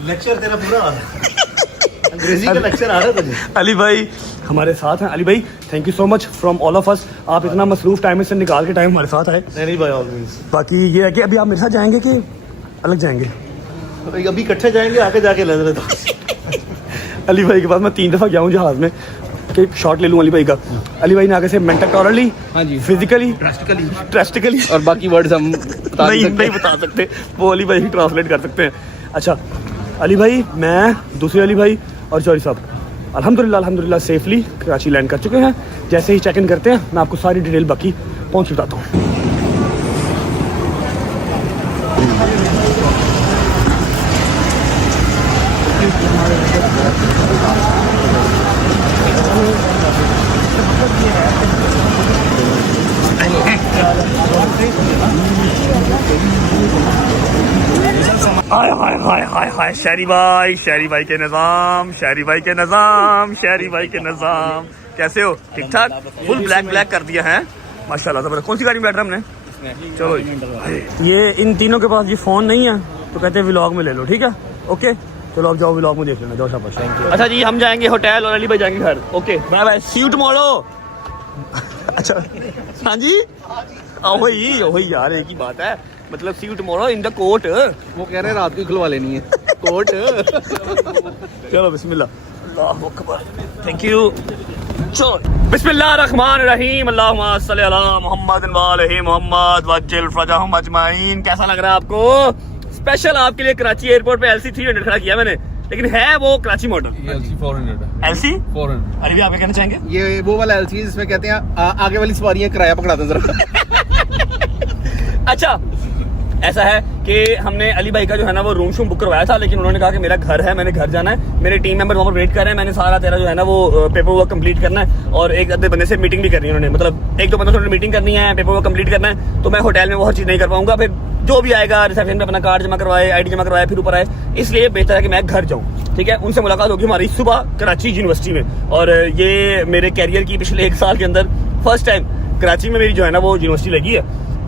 लेक्चर तेरा पूरा अंग्रेजी का लेक्चर आ रहा है तुझे। अली भाई हमारे साथ हैं। अली भाई thank you so much from all of us, आप इतना मसरूफ टाइम से निकाल के टाइम हमारे साथ आए। नहीं भाई ऑलवेज। बाकी ये है कि अभी आप मेरे साथ जाएंगे कि अलग जाएंगे? अभी इकट्ठे जाएंगे, आगे जाके ले रहे। अली भाई के पास मैं 3 दफ़ा गया हूँ जहाज़ में कि शॉट ले लूँ अली भाई का। अली भाई ने आगे से मेंटली, हाँ जी, फिजिकली, ड्रास्टिकली और बाकी वर्ड्स हम बता नहीं बता सकते, वो अली भाई ही ट्रांसलेट कर सकते हैं। अच्छा अली भाई, मैं, दूसरे अली भाई और जौहरी साहब अल्हम्दुलिल्लाह सेफली कराची लैंड कर चुके हैं। जैसे ही चेक इन करते हैं मैं आपको सारी डिटेल बाकी पहुँच बताता हूँ। हाय हाय हाय हाय हाय, शहरी भाई के निज़ाम, शहरी भाई के निज़ाम, कैसे हो? ठीक ठाक? फुल ब्लैक कर दिया है माशाल्लाह। जबरदस्त। कौन सी गाड़ी में बैठ रहे हमने? चलो ये इन तीनों के पास ये फ़ोन नहीं है तो कहते हैं व्लॉग में ले लो, ठीक है? ओके चलो अब जाओ व्लॉग में देख लेना, जाओ शाबाश। अच्छा जी हम जाएंगे होटल और अली भाई जाएंगे घर। Okay bye bye, see you tomorrow. अच्छा हाँ जी, वही यार एक ही बात है, मतलब see you tomorrow in the court. वो कह रहे हैं रात को खुलवा लेनी है कोर्ट। चलो बिस्मिल्लाह, अल्लाहु अकबर, थैंक यू। चलो बिस्मिल्लाह रहमान रहीम, अल्लाहुम्मा सल्ली अला मुहम्मद व आले मुहम्मद वज्जिल फरजहुम अजमाइन। कैसा लग रहा है आपको? स्पेशल आपके लिए कराची एयरपोर्ट पे LC 300 खड़ा किया मैंने, लेकिन है वो Karachi model. LC 400 LC 400। Ali भी आप क्या कहना चाहेंगे? ये वो वाला LC जिसमें कहते हैं आगे वाली सवारियां किराया पकड़ाते हैं जरा। अच्छा ऐसा है कि हमने अली भाई का जो है ना वो रूम शूम बुक करवाया था, लेकिन उन्होंने कहा कि मेरा घर है, मैंने घर जाना है, मेरे टीम मेंबर वहाँ पर वेट कर रहे हैं, मैंने सारा तेरा जो है ना वो पेपर वर्क कंप्लीट करना है और एक आधे बंदे से मीटिंग भी करनी है उन्होंने, मतलब 1-2 बंदों से मीटिंग करनी है, पेपर वर्क कंप्लीट करना है, तो मैं होटल में वो हर चीज़ नहीं कर पाऊंगा। फिर जो भी आएगा रिसेप्शन पे अपना कार्ड जमा करवाए, ID जमा करवाए, फिर ऊपर आए, इसलिए बेहतर है कि मैं घर जाऊँ। ठीक है, उनसे मुलाकात होगी हमारी सुबह कराची यूनिवर्सिटी में, और ये मेरे कैरियर की पिछले 1 साल के अंदर फर्स्ट टाइम कराची में मेरी जो है ना वो यूनिवर्सिटी लगी है।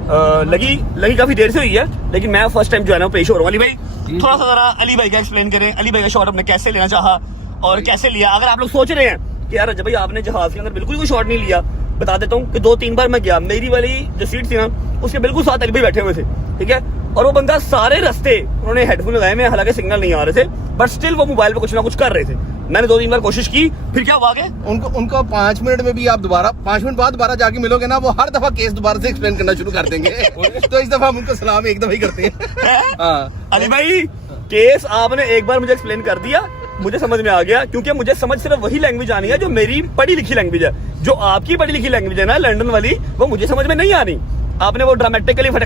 लगी काफी देर से हुई है, लेकिन मैं फर्स्ट टाइम जो है ना पेश हो रहा हूँ। अली भाई थोड़ा सा जरा अली भाई का एक्सप्लेन करें, अली भाई का शॉट आपने कैसे लेना चाहा और कैसे लिया? अगर आप लोग सोच रहे हैं कि यार जब भाई आपने जहाज के अंदर बिल्कुल कोई शॉट नहीं लिया, बता देता हूँ कि 2-3 बार मैं गया, मेरी वाली जो सीट थी ना उसके बिल्कुल साथ अली भाई बैठे हुए थे। ठीक है, और वो बंदा सारे रास्ते उन्होंने हेडफोन लगाए में, हालांकि सिग्नल नहीं आ रहे थे, बट स्टिल वो मोबाइल पे कुछ ना कुछ कर रहे थे। मैंने 2-3 बार कोशिश की, फिर क्या हुआ आगे उनको 5 मिनट में भी आप दोबारा 5 मिनट बाद दोबारा जाके मिलोगे ना, वो हर दफा केस दोबारा से एक्सप्लेन करना शुरू कर देंगे। तो इस दफा हम उनको सलाम एक दफा ही करते हैं। हाँ। अली भाई केस आपने एक बार मुझे एक्सप्लेन कर दिया, मुझे समझ में आ गया, क्योंकि मुझे समझ सिर्फ वही लैंग्वेज आनी है जो मेरी पढ़ी लिखी लैंग्वेज है। जो आपकी पढ़ी लिखी लैंग्वेज है ना लंदन वाली, वो मुझे समझ में नहीं आनी। आपने वो ड्रामेटिकली मुझे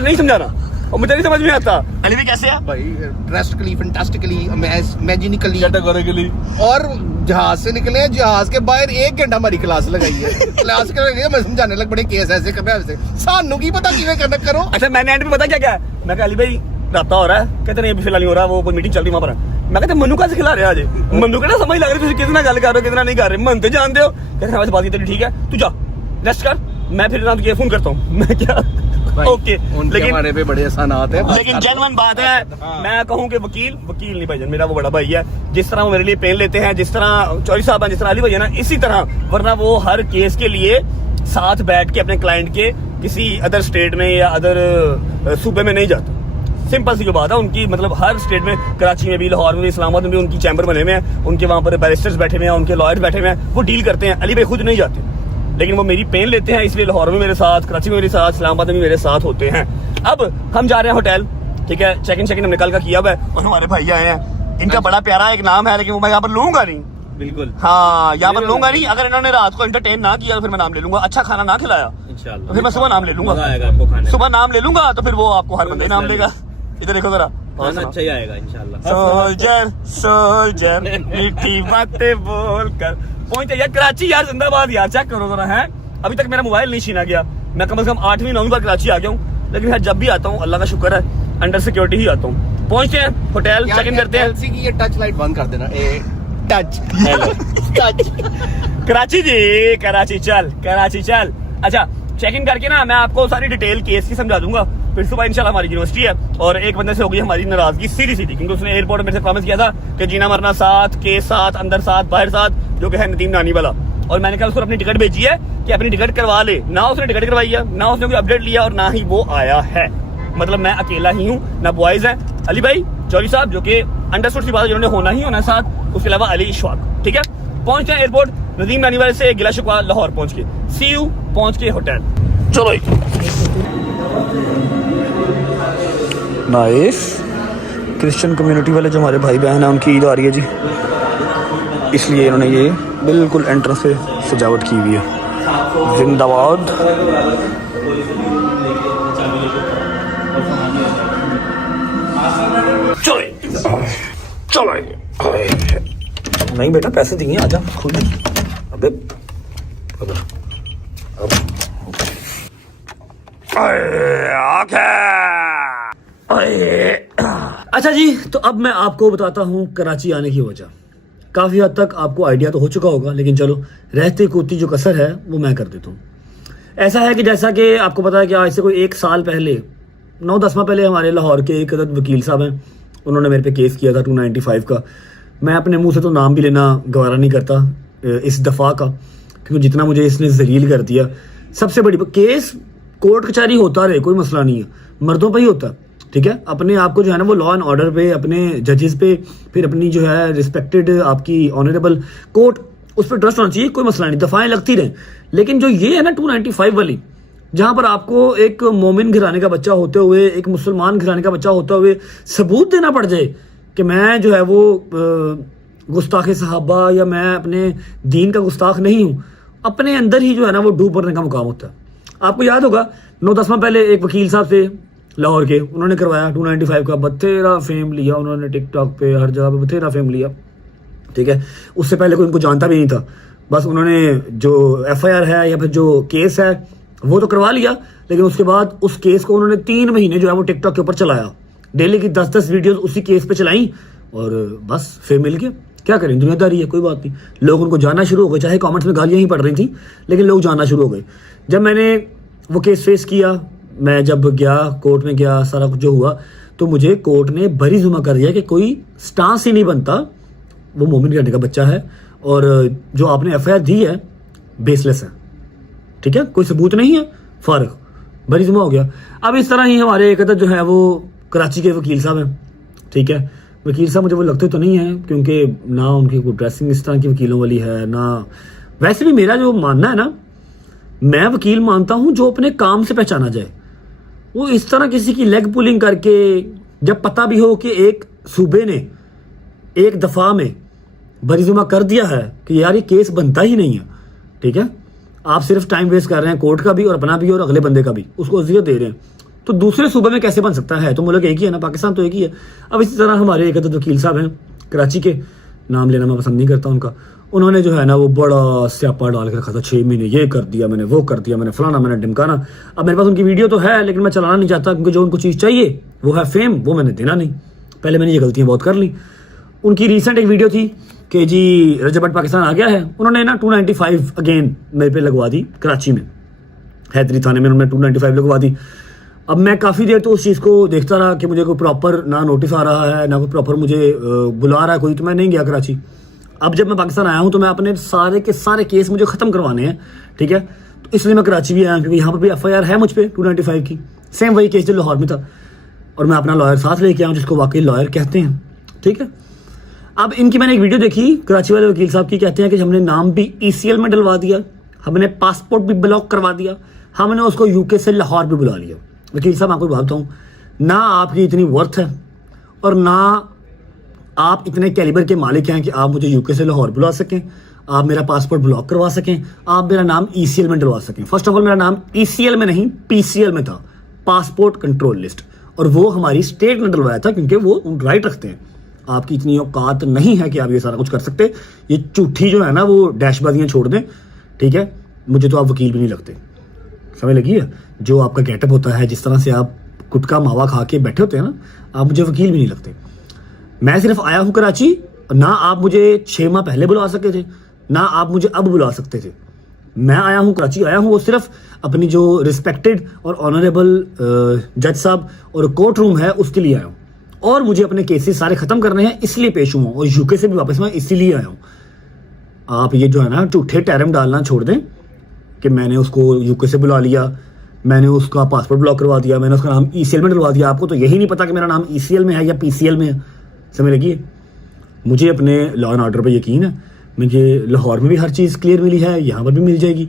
नहीं समझाना और मुझे नहीं समझ में आता। अली भी कैसे है भाई? Drastically, fantastically, imaginically, categorically. और जहाज से निकले, जहाज के बाहर 1 घंटा हमारी क्लास लगाई है। क्लास के मैं समझाने लग बड़े केस ऐसे कर रहे हैं, सानू की पता किਵੇਂ करना करो। अच्छा मैंने एंड पे पता क्या मैं कहा अली भाई राता हो रहा है, कहते नहीं अभी फिलहाल नहीं हो रहा, वो कोई मीटिंग चल रही वहां पर। मैं कहते मनु कैसे खिला रहे हो आज? मनु कहना समझ लग रही है कितना गल कर रहे हो कितना नहीं कर रहे, मन तो जानते हो। कहते हैं बात तेरी ठीक है, तू जा रेस्ट कर, मैं फिर ना तुझे फोन करता हूँ। मैं क्या ओके, लेकिन हमारे पे बड़े आसान आते हैं। लेकिन जेन्युइन बात है, मैं कहूँ कि वकील नहीं भाईजान, मेरा वो बड़ा भाई है, जिस तरह वो मेरे लिए पेन लेते हैं, जिस तरह चौधरी साहब हैं, जिस तरह अली भाई है ना, इसी तरह, वरना वो हर केस के लिए साथ बैठ के अपने क्लाइंट के किसी अदर स्टेट में या अदर सूबे में नहीं जाता। सिंपल सी जो बात है उनकी, मतलब हर स्टेट में, कराची में भी, लाहौर में भी, इस्लामाबाद में भी उनकी चैम्बर बने हुए हैं, उनके वहाँ पर बैरिस्टर्स बैठे हुए हैं, उनके लॉयर्स बैठे हुए हैं, वो डील करते हैं। अली भाई खुद नहीं जाते, लेकिन वो मेरी पेन लेते हैं, इसलिए लाहौर में मेरे साथ, कराची में मेरे साथ, इस्लामाबाद में भी मेरे साथ होते हैं। अब हम जा रहे हैं होटल, ठीक है, चेक इन हमने कल का किया हुआ है, और हमारे भाई आए हैं, इनका बड़ा प्यारा एक नाम है, लेकिन वो मैं यहाँ पर लूंगा नहीं। बिल्कुल हाँ, यहाँ पर लूंगा नहीं। अगर इन्होंने रात को एंटरटेन ना किया तो फिर मैं नाम ले लूंगा, अच्छा खाना ना खिलाया तो फिर मैं सुबह नाम ले लूंगा, सुबह नाम ले लूंगा तो फिर वो आपको हर बंदे नाम लेगा। इधर देखो जरा, अच्छा ही आएगा इंशाल्लाह। सोल्जर मीठी बातें बोलकर पहुंचे यार कराची, यार जिंदाबाद यार, चेक करो जरा है। अभी तक मेरा मोबाइल नहीं छीना गया, मैं कम से कम 8वीं-9वीं बार कराची आ गया हूँ, लेकिन जब भी आता हूँ अल्लाह का शुक्र है अंडर सिक्योरिटी ही आता हूँ। पहुंचते हैं होटल, चेक इन करते हैं। एलसी की ये टच लाइट बंद कर देना, टच कराची जी, कराची चल, कराची चल। अच्छा, चेक इन करके ना मैं आपको सारी डिटेल केस की समझा दूंगा। फिर सुबह इंशाल्लाह हमारी यूनिवर्सिटी है और एक बंदे से हो गई हमारी नाराजगी सीधी सीधी, क्योंकि उसने एयरपोर्ट मेरे से प्रॉमिस किया था कि जीना मरना साथ, केस साथ, अंदर साथ, बाहर साथ, जो कि है नदीम नानी वाला। और मैंने कहा उसको अपनी टिकट भेजी है कि अपनी टिकट करवा ले। ना उसने टिकट करवाई है, ना उसने कोई अपडेट लिया और ना ही वो आया है। मतलब मैं अकेला ही हूँ, ना बॉयज है, अली भाई चौधरी साहब जो कि अंडरस्टूड सी बात है, जिन्होंने होना ही होना साथ, उसके अलावा अली इशफाक। ठीक है, पहुंच गए एयरपोर्ट नदीम नानी वाले से गिला शिकवा लाहौर पहुंच के, सी यू पहुंच के होटल। चलो नाइस। क्रिश्चियन कम्युनिटी वाले जो हमारे भाई बहन हैं उनकी ईद आ रही है जी, इसलिए इन्होंने ये बिल्कुल एंट्रेंस से सजावट की हुई है। जिंदाबाद। चलो नहीं बेटा पैसे दिए, आजा खुद। अबे अच्छा जी, तो अब मैं आपको बताता हूँ कराची आने की वजह। काफ़ी हद तक आपको आइडिया तो हो चुका होगा, लेकिन चलो रहते कूदती जो कसर है वो मैं कर देता हूँ। ऐसा है कि जैसा कि आपको पता है कि आज से कोई 1 साल पहले, 9-10 माह पहले हमारे लाहौर के एक अदद वकील साहब हैं, उन्होंने मेरे पे केस किया था 295 का। मैं अपने मुंह से तो नाम भी लेना गवारा नहीं करता इस दफ़ा का, क्योंकि जितना मुझे इसने जलील कर दिया। सबसे बड़ी केस कोर्ट कचहरी होता रहे, कोई मसला नहीं है, मर्दों पर ही होता है। ठीक है, अपने आप को जो है ना वो लॉ एंड ऑर्डर पे, अपने जजेस पे, फिर अपनी जो है रिस्पेक्टेड आपकी ऑनरेबल कोर्ट, उस पर ट्रस्ट होना चाहिए, कोई मसला नहीं, दफाएं लगती रहें। लेकिन जो ये है ना 295 वाली, जहां पर आपको एक मोमिन घराने का बच्चा होते हुए, एक मुसलमान घराने का बच्चा होते हुए सबूत देना पड़ जाए कि मैं जो है वो गुस्ताख सहाबा या मैं अपने दीन का गुस्ताख नहीं हूं, अपने अंदर ही जो है ना वो डूब मरने का मुकाम होता है। आपको याद होगा 9-10 माह पहले एक वकील साहब से लाहौर के, उन्होंने करवाया 295 का, बथेरा फेम लिया उन्होंने, टिकटॉक पे हर जगह पे बथेरा फेम लिया। ठीक है, उससे पहले कोई उनको जानता भी नहीं था, बस उन्होंने जो FIR है या फिर जो केस है वो तो करवा लिया, लेकिन उसके बाद उस केस को उन्होंने 3 महीने जो है वो टिकटॉक के ऊपर चलाया। डेली की 10-10 वीडियोस उसी केस पे चलाई और बस फेम मिल गया। क्या करें, दुनियादारी है, कोई बात नहीं। लोग उनको जानना शुरू हो गए, चाहे कमेंट्स में गालियां ही पड़ रही थी, लेकिन लोग जानना शुरू हो गए। जब मैंने वो केस फेस किया, मैं जब गया कोर्ट में गया, सारा कुछ जो हुआ, तो मुझे कोर्ट ने बरी जुमा कर दिया कि कोई स्टांस ही नहीं बनता, वो मोमिन करने का बच्चा है और जो आपने FIR दी है बेसलेस है। ठीक है, कोई सबूत नहीं है, फारग, बरी जुमा हो गया। अब इस तरह ही हमारे एक अदद जो है वो कराची के वकील साहब हैं। ठीक है, वकील साहब मुझे वो लगते तो नहीं है, क्योंकि ना उनकी कोई ड्रेसिंग इस तरह की वकीलों वाली है ना। वैसे भी मेरा जो मानना है ना, मैं वकील मानता हूं जो अपने काम से पहचाना जाए। वो इस तरह किसी की लेग पुलिंग करके, जब पता भी हो कि एक सूबे ने एक दफा में बरीजुमा कर दिया है कि यार ये केस बनता ही नहीं है। ठीक है, आप सिर्फ टाइम वेस्ट कर रहे हैं, कोर्ट का भी और अपना भी और अगले बंदे का भी, उसको अजियत दे रहे हैं, तो दूसरे सूबे में कैसे बन सकता है? तो मुल्क एक ही है ना, पाकिस्तान तो एक ही है। अब इसी तरह हमारे एक अदद वकील साहब हैं कराची के, नाम लेना मैं पसंद नहीं करता उनका, उन्होंने जो है ना वो बड़ा स्यापा डाल के रखा था, 6 महीने ये कर दिया मैंने, वो कर दिया मैंने, फलाना मैंने ढिमकाना। अब मेरे पास उनकी वीडियो तो है, लेकिन मैं चलाना नहीं चाहता, क्योंकि जो उनको चीज़ चाहिए वो है फेम, वो मैंने देना नहीं। पहले मैंने ये गलतियां बहुत कर ली। उनकी रिसेंट एक वीडियो थी कि जी रजब भट्ट पाकिस्तान आ गया है, उन्होंने ना 295 अगेन मेरे पे लगवा दी कराची में, हैदरी थाने में उन्होंने 295 लगवा दी। अब मैं काफ़ी देर तो उस चीज़ को देखता रहा कि मुझे कोई प्रॉपर ना नोटिस आ रहा है, ना कोई प्रॉपर मुझे बुला रहा है कोई, तो मैं नहीं गया कराची। अब जब मैं पाकिस्तान आया हूं तो मैं अपने सारे के सारे केस मुझे ख़त्म करवाने हैं। ठीक है, तो इसलिए मैं कराची भी आया, क्योंकि यहाँ पर भी FIR है मुझ पर 295 की, सेम वही केस जो लाहौर में था, और मैं अपना लॉयर साथ लेके आया हूँ, जिसको वाकई लॉयर कहते हैं। ठीक है, अब इनकी मैंने एक वीडियो देखी कराची वाले वकील साहब की, कहते हैं कि हमने नाम भी ECL में डलवा दिया, हमने पासपोर्ट भी ब्लॉक करवा दिया, हमने उसको UK से लाहौर भी बुला लिया। वकील साहब आपको बात बताऊँ, ना आपकी इतनी वर्थ है और ना आप इतने कैलिबर के मालिक हैं कि आप मुझे UK से लाहौर बुला सकें, आप मेरा पासपोर्ट ब्लॉक करवा सकें, आप मेरा नाम ECL में डलवा सकें। फर्स्ट ऑफ ऑल मेरा नाम ECL में नहीं PCL में था, पासपोर्ट कंट्रोल लिस्ट, और वो हमारी स्टेट ने डलवाया था, क्योंकि वो राइट रखते हैं। आपकी इतनी औकात नहीं है कि आप ये सारा कुछ कर सकते। ये झूठी जो है ना वो डैशबाजियाँ छोड़ दें। ठीक है, मुझे तो आप वकील भी नहीं लगते, समझ लगी है? जो आपका गेटअप होता है, जिस तरह से आप गुटका मावा खा के बैठे होते हैं ना, आप मुझे वकील भी नहीं लगते। मैं सिर्फ आया हूँ कराची ना आप मुझे 6 माह पहले बुला सके थे, ना आप मुझे अब बुला सकते थे। मैं आया हूँ, कराची आया हूँ, वो सिर्फ अपनी जो रिस्पेक्टेड और ऑनरेबल जज साहब और कोर्ट रूम है उसके लिए आया हूँ, और मुझे अपने केसेस सारे खत्म करने हैं इसलिए पेश हुआ हूँ, और यूके से भी वापस मैं इसीलिए आया हूँ। आप ये जो है ना झूठे टैरम डालना छोड़ दें कि मैंने उसको यूके से बुला लिया, मैंने उसका पासपोर्ट ब्लॉक करवा दिया, मैंने उसका नाम ECL में डलवा दिया। आपको तो यही नहीं पता कि मेरा नाम ECL में है या PCL में है। समझ लगी? मुझे अपने लॉ एंड ऑर्डर पर यकीन है, मुझे लाहौर में भी हर चीज़ क्लियर मिली है, यहाँ पर भी मिल जाएगी।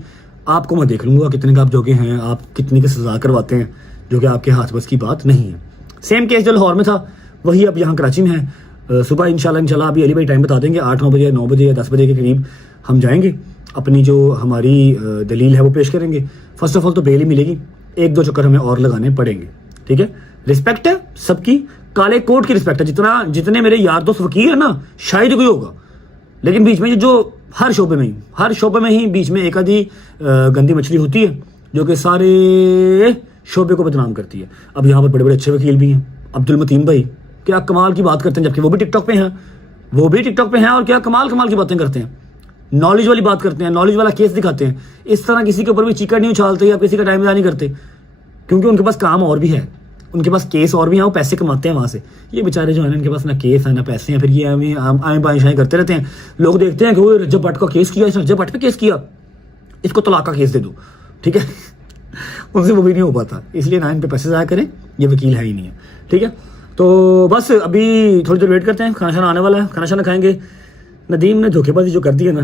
आपको मैं देख लूँगा कितने का आप जोगे हैं, आप कितने की सजा करवाते हैं, जो कि आपके हाथ बस की बात नहीं है। सेम केस जो लाहौर में था वही अब यहाँ कराची में है। सुबह इंशाल्लाह अभी अली भाई टाइम बता देंगे, 8-9 बजे, 9 बजे या 10 बजे के करीब हम जाएंगे, अपनी जो हमारी दलील है वो पेश करेंगे। फर्स्ट ऑफ ऑल तो बेल ही मिलेगी, 1-2 चक्कर हमें और लगाने पड़ेंगे। ठीक है, रिस्पेक्ट है सबकी, काले कोर्ट की रिस्पेक्ट है। जितने मेरे यार दोस्त वकील है ना, शायद कोई होगा, लेकिन बीच में जो हर शोबे में ही बीच में एक आधी गंदी मछली होती है जो कि सारे शोबे को बदनाम करती है। अब यहाँ पर बड़े बड़े अच्छे वकील भी हैं, अब्दुल मतीन भाई क्या कमाल की बात करते हैं, जबकि वो भी टिकटॉक पे हैं और क्या कमाल की बातें करते हैं, नॉलेज वाली बात करते हैं, नॉलेज वाला केस दिखाते हैं। इस तरह किसी के ऊपर भी चीकर नहीं उछालते या किसी का टाइम नहीं करते, क्योंकि उनके पास काम और भी है, उनके पास केस और भी हैं, वो पैसे कमाते हैं वहाँ से। ये बेचारे जो है ना, इनके पास ना केस है ना पैसे हैं, फिर ये आए बाएं करते रहते हैं। लोग देखते हैं कि वो रजब भट्ट का केस किया, रजब भट्ट पे केस किया, इसको तलाक का केस दे दो। ठीक है उनसे वो भी नहीं हो पाता, इसलिए ना इन पे पैसे ज़ाया करें, ये वकील है ही नहीं है। ठीक है, तो बस अभी थोड़ी देर वेट करते हैं, खाना शाना आने वाला है, खाना शाना खाएंगे। नदीम ने धोखेबाजी जो कर दी है ना,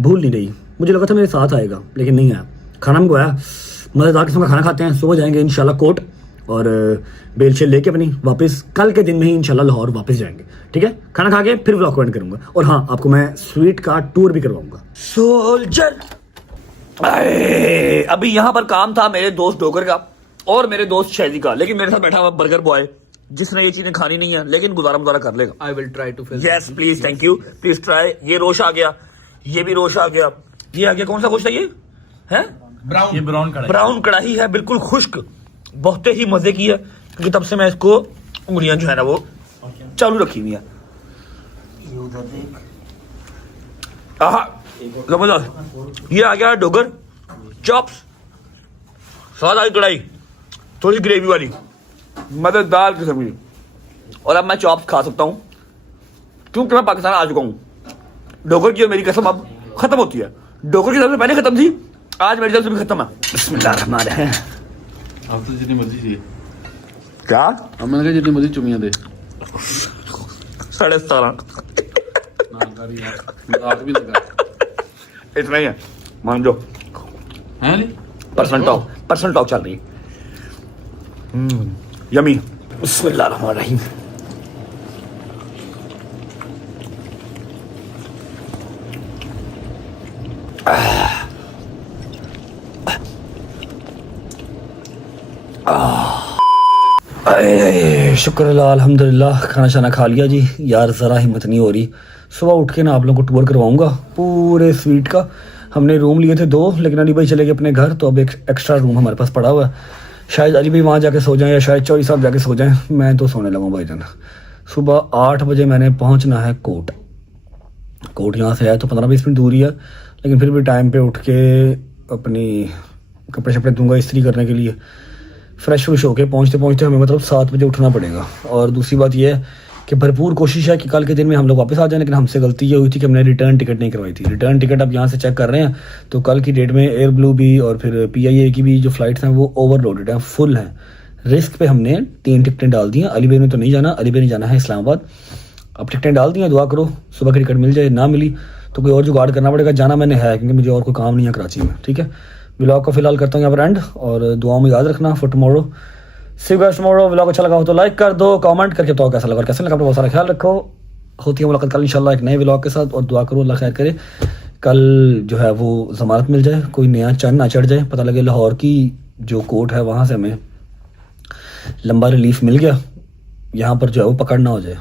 भूल नहीं रही। मुझे लगा था मेरे साथ आएगा, लेकिन नहीं आया। खाना मंगवाया, मज़ेदार किस्म का खाना खाते हैं, सुबह जाएंगे इंशाल्लाह कोर्ट, और बेल शेल लेके अपनी वापस कल के दिन में ही इंशाल्लाह लाहौर वापस जाएंगे। ठीक है, खाना खा के फिर व्लॉग एंड करूंगा, और हाँ आपको मैं स्वीट का टूर भी करवाऊंगा। सोल्जर अभी यहाँ पर काम था मेरे दोस्त डोगर का और मेरे दोस्त शैदी का, लेकिन मेरे साथ बैठा हुआ बर्गर बॉय जिसने ये चीजें खानी नहीं है, लेकिन गुजारा कर लेगा। I will try to fill. Yes please, thank you, please try. ये रोश आ गया, ये भी रोश आ गया, ये आ गया। कौन सा गोश्त है ये? है ब्राउन कढ़ाई है, बिल्कुल खुश्क, बहुत ही मजे की है, क्योंकि तब से मैं इसको उंगलियां जो है ना वो चालू रखी हुई है। जबरदस्त। ये आ गया डोगर चॉप्स, स्वाद आई कढ़ाई, थोड़ी ग्रेवी वाली, मजेदार किस्म की। और अब मैं चॉप्स खा सकता हूँ क्योंकि मैं पाकिस्तान आ चुका हूँ। डोगर की मेरी कसम अब खत्म होती है, डोगर की सबसे पहले खत्म थी, आज मेरी तरफ से भी खत्म है। बिस्मिल्लाहिर्रहमानिर्रहीम। आप तो जितनी मर्जी चाहिए क्या? हमने कहा जितनी मर्जी चुमियां दे। 17.5 मजाक भी लगा इतना ही है, मान जो है नहीं। पर्सनल टॉक चल रही है। यमी। बिस्मिल्लाहिर्रहमानिर्रहीम। शुक्र अल्लाह, अल्हम्दुलिल्लाह, खाना शाना खा लिया जी। यार ज़रा हिम्मत नहीं हो रही, सुबह उठ के ना आप लोगों को टूर करवाऊंगा पूरे स्वीट का। हमने रूम लिए थे 2, लेकिन अली भाई चले गए अपने घर, तो अब एक एक्स्ट्रा रूम हमारे पास पड़ा हुआ है। शायद अली भाई वहाँ जाके सो जाएं या शायद चौधरी साहब जाके सो जाएं, मैं तो सोने लगा भाईजान। सुबह 8 बजे मैंने पहुँचना है कोर्ट यहाँ से है तो 15-20 मिनट दूरी है, लेकिन फिर भी टाइम पे उठ के अपनी कपड़े शपड़े दूंगा इस्त्री करने के लिए, फ्रेश व्रेश होके पहुँचते हमें मतलब 7 बजे उठना पड़ेगा। और दूसरी बात यह है कि भरपूर कोशिश है कि कल के दिन में हम लोग वापस आ जाएं, लेकिन हमसे गलती ये हुई थी कि हमने रिटर्न टिकट नहीं करवाई थी। रिटर्न टिकट अब यहाँ से चेक कर रहे हैं तो कल की डेट में एयर ब्लू भी और फिर PIA की भी जो फ्लाइट्स हैं वो ओवरलोडेड हैं, फुल हैं। रिस्क पे हमने 3 टिकटें डाल दी हैं। अली भाई ने तो नहीं जाना, अली भाई ने जाना है इस्लामाबाद। अब टिकटें डाल दी हैं, दुआ करो सुबह की टिकट मिल जाए, ना मिली तो कोई और जुगाड़ करना पड़ेगा। जाना मैंने है क्योंकि मुझे और कोई काम नहीं है कराची में। ठीक है, व्लॉग को फिलहाल करता हूँ यहाँ पर एंड, और दुआओं में याद रखना for tomorrow. See you guys tomorrow. Vlog अच्छा लगा हो तो लाइक कर दो, कमेंट करके बताओ कैसा लगा, अपना बहुत सारा ख्याल रखो। होती है मुलाकात कल इंशाल्लाह एक नए व्लॉग के साथ, और दुआ करो अल्लाह खैर करे, कल जो है वो जमानत मिल जाए, कोई नया चंद ना चढ़ जाए, पता लगे लाहौर की जो कोर्ट है वहाँ से हमें लंबा रिलीफ मिल गया, यहाँ पर जो है वो पकड़ ना हो जाए।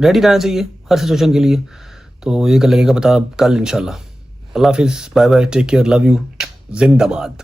रेडी रहना चाहिए हर सिचुएशन के लिए, तो ये कर लगेगा पता कल इंशाल्लाह। अल्लाह हाफिज़, bye bye, take care, love you, जिंदाबाद।